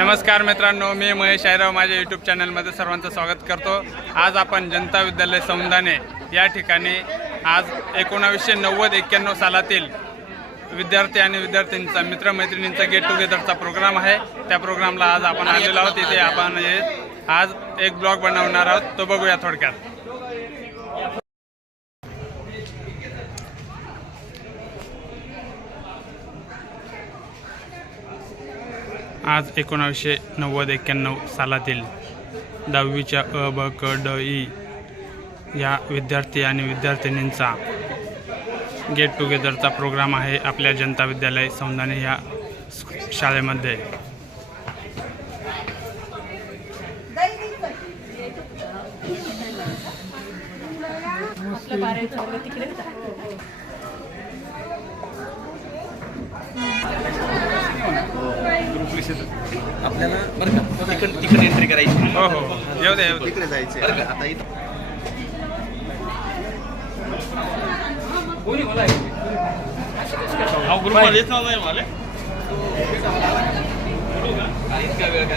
नमस्कार मित्रांनो मी महेश आयराव माझ्या यूट्यूब चॅनलमध्ये सर्वांचं स्वागत करतो. आज आपण जनता विद्यालय समुदाने या ठिकाणी आज एकोणावीसशे नव्वद एक्क्याण्णव सालातील विद्यार्थी आणि विद्यार्थ्यांचा मित्रमैत्रिणींचा गेट टुगेदरचा प्रोग्राम आहे. त्या प्रोग्रामला आज आपण आलेलो आहोत. इथे आपण आज एक ब्लॉग बनवणार आहोत. तो बघूया थोडक्यात. आज एकोणावीसशे नव्वद एक्क्याण्णव सालातील दहावीच्या अ ब क ड ई या विद्यार्थी आणि विद्यार्थिनींचा गेट टुगेदरचा प्रोग्राम आहे आपल्या जनता विद्यालय संधाने या शाळेमध्ये. तिकडे आपल्याला बरं का तिकड तिकड एंट्री करायची. हो हो. येऊ दे येऊ दे. तिकडे जायचे आता इथं इतका वेळ का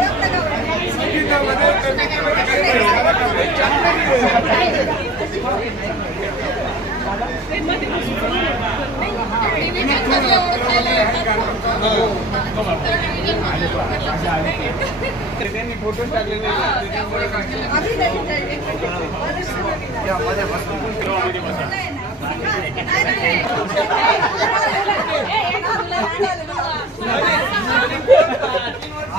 मैत्रिणींना नमस्कार हे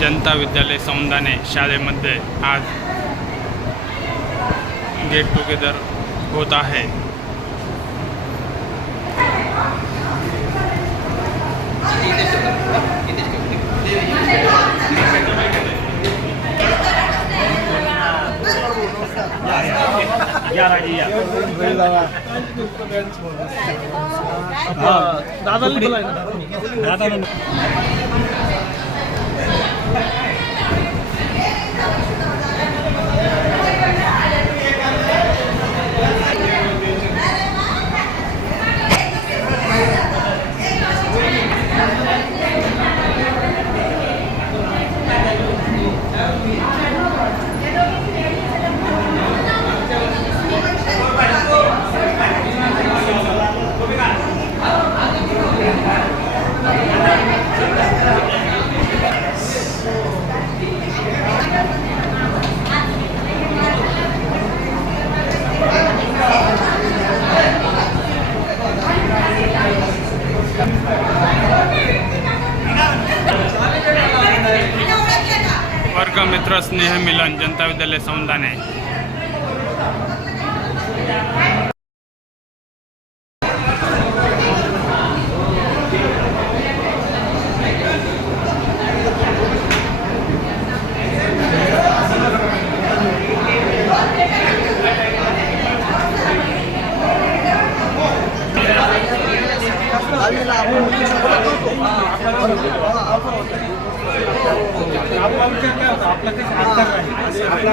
जनता विद्यालय सौंदाने शाळेमध्ये आज गेट टुगेदर होत आहे. Yeah. वर्गमित्र स्नेह मिलन जनता विद्यालय आपला काही अंतर नाही आपला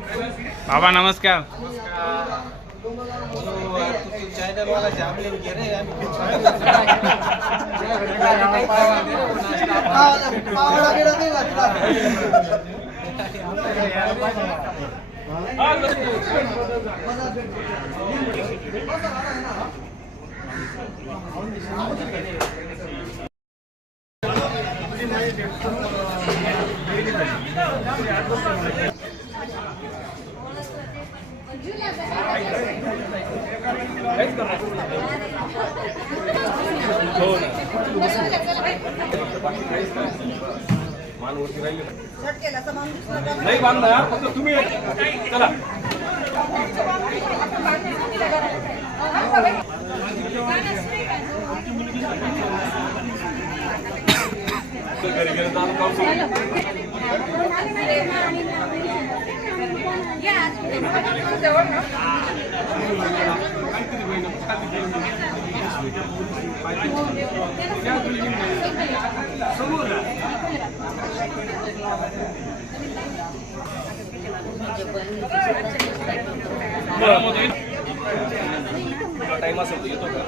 बाबा नमस्कार. नाही बांधला फक्त तुम्ही चला. घरी गेलं तर आम्ही काम सोडू. तुला टाइम असेल येतो का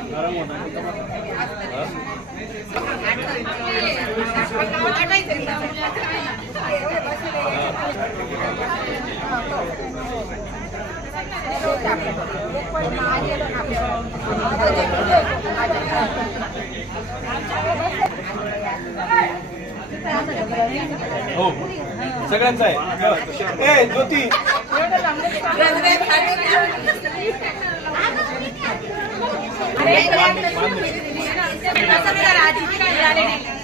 हो. सगळ्यांचा आहे. ए ज्योती.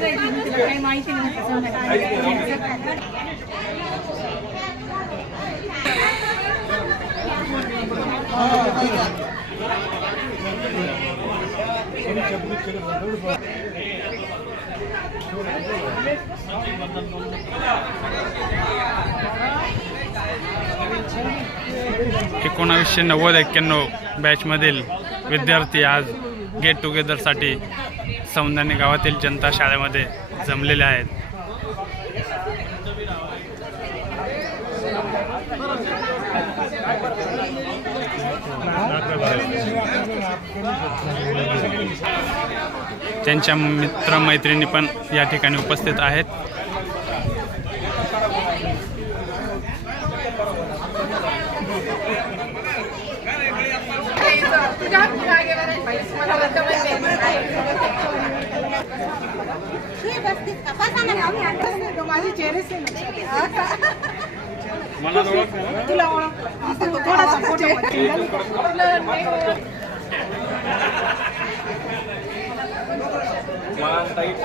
जायची तिला काही माहिती नव्हतं एकोणावीसशे नव्वद एक्क्याण्णव बॅचमधील विद्यार्थी आज गेट टुगेदरसाठी सौंदाने गावातील जनता शाळेमध्ये जमलेले आहेत. त्यांच्या मित्रमैत्रिणी पण या ठिकाणी उपस्थित आहेत? तुला ओळख. थोडासा मान टाईट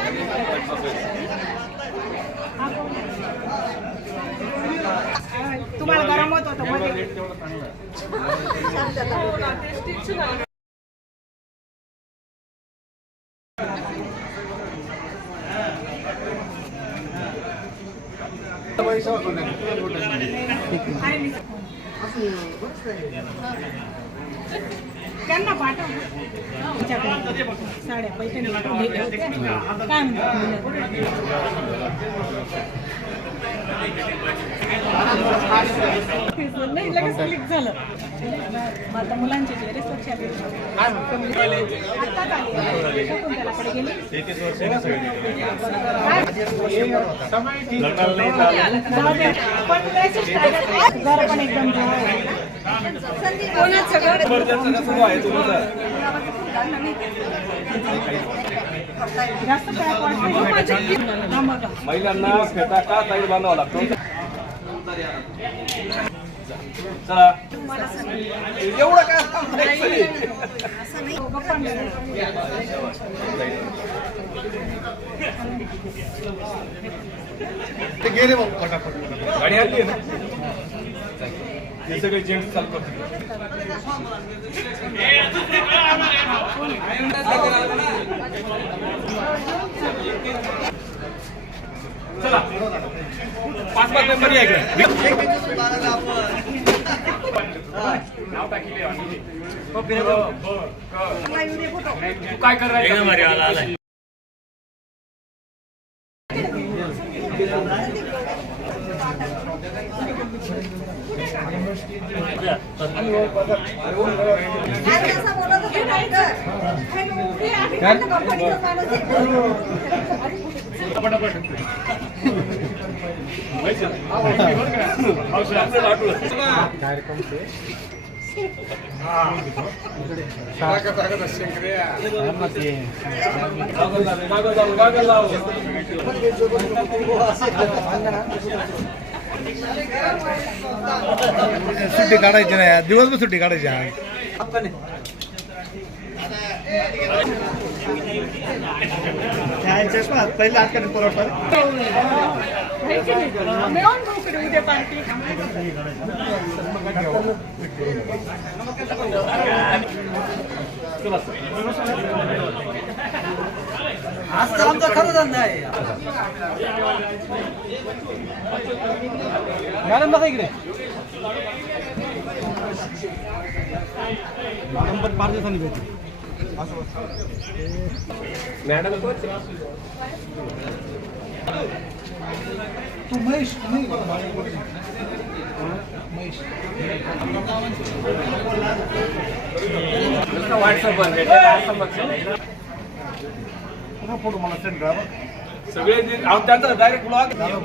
तुम्हाला गरम होत होतं मध्ये. त्यांना पाठव. तुमच्याकडे. साड्या पैठणी काय म्हणतात नाही लगेच क्लिक झालं. आता मुलांचे चेहरे लक्षात. पण एकदम. कोणाच सगळं महिलांना फेटा का ताईट बांधावा लागतो? चला. एवढं काय थांबायचं? गप्पा नाही. गाडी आणली ना? हे सगळे जेंट्स चालू करतील चला पाच पाच मेंबर या इकडे. तू काय करायचं आणि असं बोलत होते डॉक्टर हॅलो मी आहे कंपनीचा माणूस आहे. सुट्टी काढायची नाही. दिवसभर सुट्टी काढायची आज पहिला आज का पुरवठा कडे उद्या आज तर आमचा खरं धंदा आहे. मॅडम बघा इकडे. मॅडम पाच दिवसांनी भेटली मॅडम तू महेश नाही फोटो मला सेंड करा सगळे जे अहो, त्यांचा डायरेक्ट ब्लॉग बरं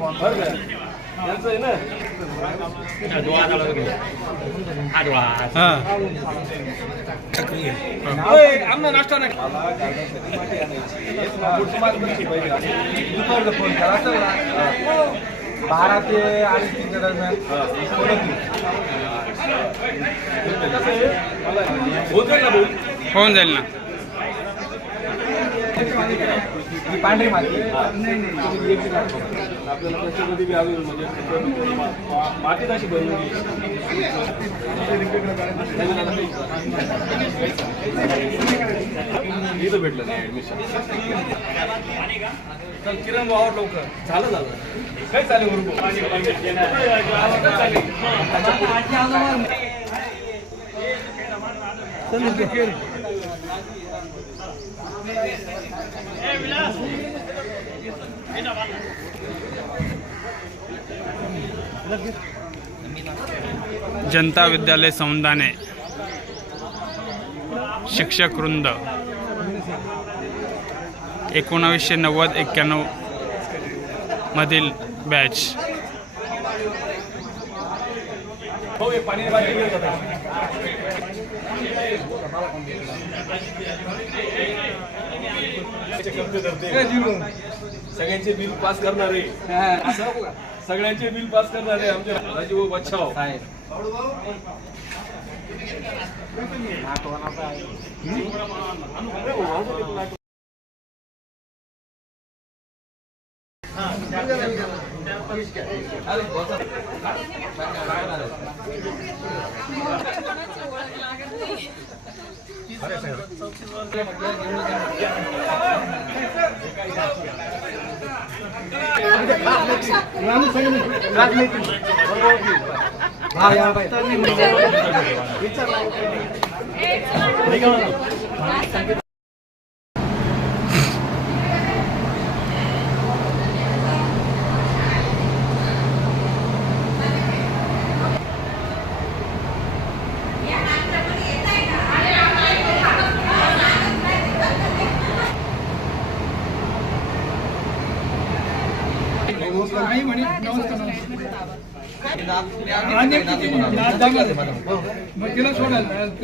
का त्यांचं आहे ना? आमना नाश्ता नाही. फोन करा बारा ते अडीच तीनच्या दरम्यान. होऊन जाईल ना. पांढरी माती. आपल्याला त्याच्यामध्ये बी अजून म्हणजे मा- मातीत अशी बनवली इथं भेटलं नाही ऍडमिशन किरण भावा लवकर. झालं झालं. काय चालेल जनता विद्यालय सौंदाने शिक्षक वृंद एकोणावीसशे नव्वद एक्क्याण्णव मधील बॅच. सगळ्यांचे बिल पास करणारे सगळ्यांचे बिल पास करणारे आमचे राजीव बच्छाव विचार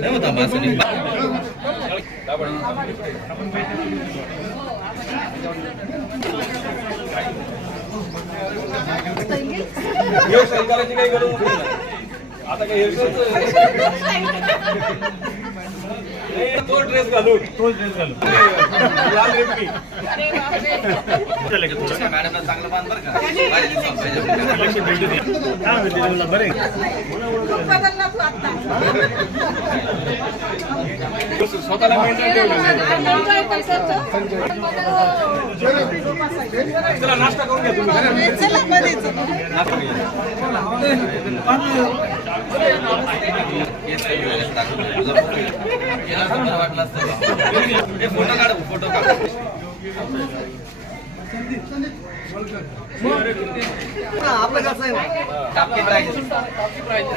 हेअरस्टाईल तो ड्रेस ड्रेस लाल मॅडमला चांगलं बांध बरं का स्वतःला मेंटेन ठेवलं चला नाश्ता करून घ्या. तुम्ही चला फोटो. फोटो काढ फोटो काढ आपलं कसं आहे प्राईज प्राईज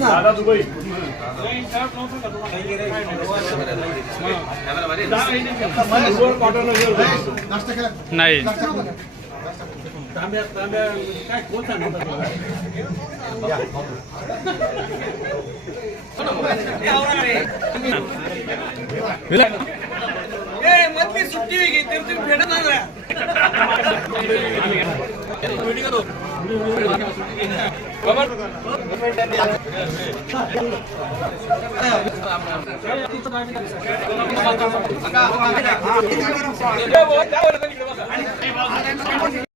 दादा दुबई कॅमेरा भारी आहे. प्युअर कॉटन नाही ありがとう。頑張る。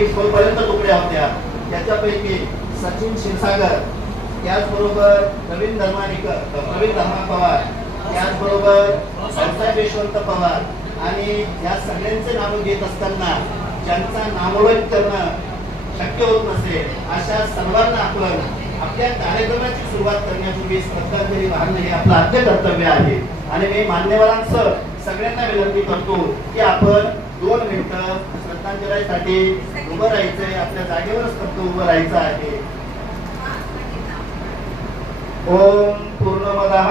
एक पर्यंत तुकड्या होत्या. त्याच्यापैकी सचिन क्षीरसागर त्याचबरोबर नवीन धर्मानिकर नवीन धर्मा पवार त्याचबरोबर संसार यशवंत पवार आणि या सगळ्यांचे नावं घेत असताना ज्यांचा नामोल्लेख करणं शक्य होत नसेल अशा सर्वांना आपण आपल्या कार्यक्रमाची सुरुवात करण्यापूर्वी श्रद्धांजली वाहणं हे आपलं आद्य कर्तव्य आहे. आणि मी मान्यवरांसह सगळ्यांना विनंती करतो की आपण दोन मिनिटं श्रद्धांजलीसाठी उभं राहायचंय आपल्या जागेवरच फक्त उभं राहायचं आहे. ओम पूर्णमदः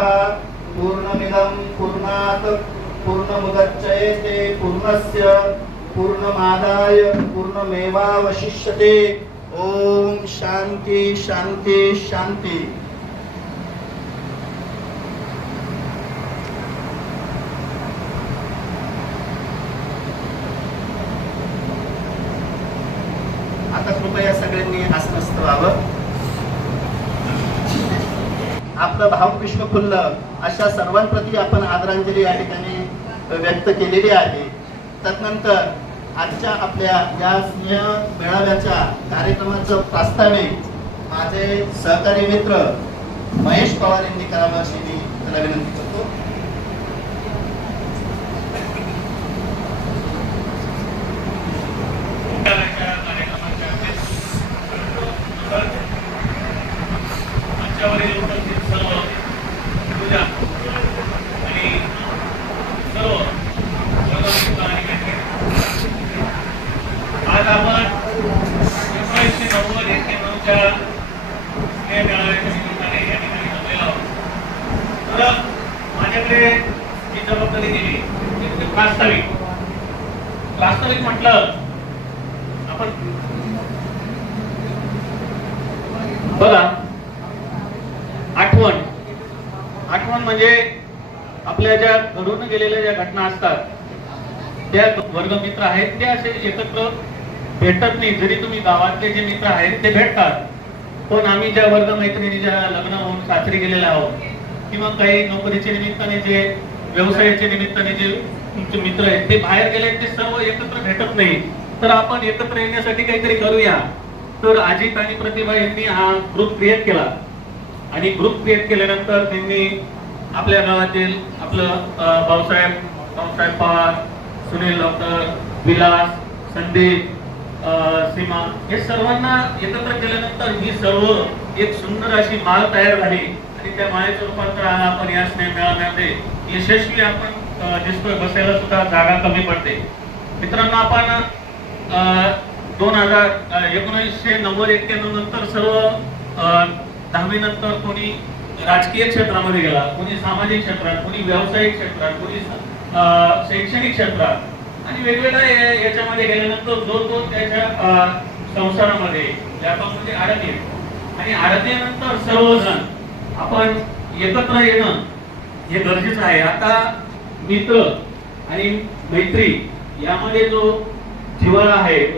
पूर्णमिदं पूर्णात् पूर्णमुदच्यते पूर्णस्य पूर्णमादाय पूर्णमेवावशिष्यते। ओम शांती शांती शांती आता कृपया सगळ्यांनी हसमस्त व्हावं? आपलं भावकृष्ण खुल्ल अशा सर्वांप्रती आपण आदरांजली या ठिकाणी व्यक्त केलेली आहे. तदनंतर आजच्या आपल्या या स्नेह मेळाव्याच्या कार्यक्रमाचं प्रास्ताविक माझे सहकारी मित्र महेश पवार यांनी करावं अशी मी त्याला विनंती करतो मंचावरील उपस्थित सर्व पूजा आणि सर्व वर्गमित्र आणि गणित. आज आपण एकोणीसशे नव्वद एकशे नऊच्या स्नेह मेळाव्याच्या निमित्ताने या ठिकाणी जमलेलो आहोत तर माझ्याकडे जी जबाबदारी दिली ती म्हणजे प्रास्ताविक प्रास्ताविक म्हटलं आपण बघा आठवण आठवण म्हणजे आपल्या ज्या घडून गेलेल्या ज्या घटना असतात त्या वर्गमित्र आहेत ते असे एकत्र भेटत नाही. जरी तुम्ही गावातले जे मित्र आहेत ते भेटतात. पण आम्ही ज्या वर्ग मैत्रिणी ज्या लग्न होऊन सासरी गेलेल्या आहोत किंवा काही नोकरीच्या निमित्ताने जे व्यवसायाच्या निमित्ताने जे तुमचे मित्र आहेत ते बाहेर गेले ते सर्व एकत्र भेटत नाही. तर आपण एकत्र येण्यासाठी काहीतरी करूया. तर अजित आणि प्रतिभा यांनी हा ग्रुप क्रिएट केला. आणि ग्रुप क्रिएट केल्यानंतर त्यांनी आपल्या गावातील आपलं भाऊसाहेब भाऊसाहेब पवार सुनील डॉक्टर विलास संदीप सीमा हे सर्वांना एकत्र केल्यानंतर ही सर्व एक सुंदर अशी माळ तयार झाली आणि त्या माळेचं रूपांतर आज आपण या स्नेह मेळाव्यामध्ये यशस्वी आपण दिसतोय. बसायला सुद्धा जागा कमी पडते. मित्रांनो आपण दोन हजार एकोणीसशे नव्वद एक्क्याण्णव नंतर सर्व अं, दहावी नंतर कोणी राजकीय क्षेत्रामध्ये गेला कोणी सामाजिक क्षेत्रात कोणी व्यावसायिक क्षेत्रात कोणी शैक्षणिक क्षेत्रात. आणि वेगवेगळ्या याच्यामध्ये गेल्यानंतर जो तो त्याच्या अं, संसारामध्ये व्यापामध्ये म्हणजे अडकले आणि अडकल्यानंतर सर्वजण आपण एकत्र येणं हे गरजेचं आहे. आता मित्र आणि मैत्री यामध्ये जो जिवाळा आहे